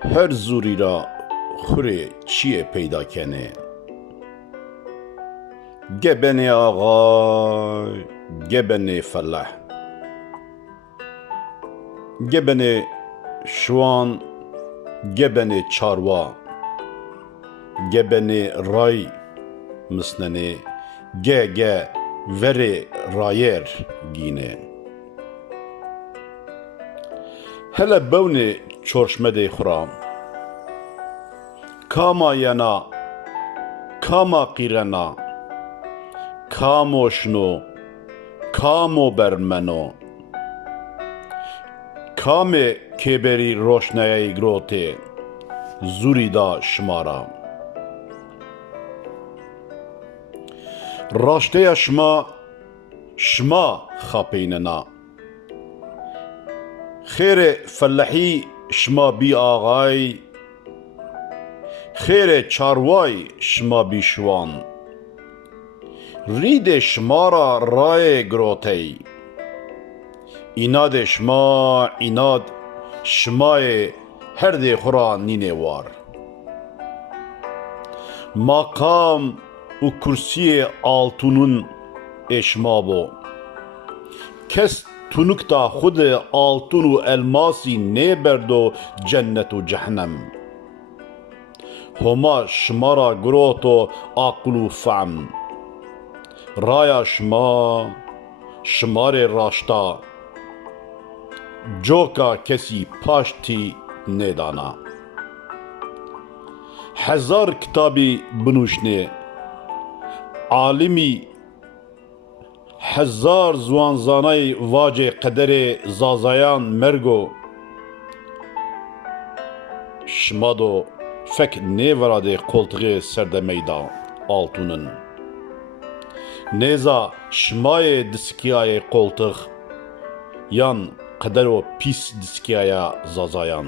Her zûrî ra xurê çiyê peyda kenê. Gebenê ağay, gebenê feleh. Gebenê şiwan, gebenê çarwa. Gebenê ray misnenê, ge verê rayêr gînê. Hele bewnê çorşmedê xwe ra, kama yena, kama qîrena, kam o şino, kam o bermeno. Kamê kêberî roşneyê girotê, zûrî da şima ra. Raşteya şima xapênena. Xêrê felehî şima bî ağay, xêrê çarwayî şima bî şiwan. Rîdê şima ra rayê girotey, înadê şima înad şimayê herdê xwe ra nînê war. Makam û kursiyê altûnûn ê şima bo. Kes tunuk da xwedê altûn û elmasî nêberdo cennet û cehennem. Homa şima ra giroto aqil û fehm. Raya şima, şimarê raşta, joka kesî paştî nêdana. Hezar kitabî binûşnê, alîmî hezar ziwanzanayê vacê qederê zazayan mergo. Şima do fek nêveradê koltuğê serdemeyî da altûnin. Nêza şimayê diskiyayê koltuq, yan qeder o pîs diskiyaya zazayan.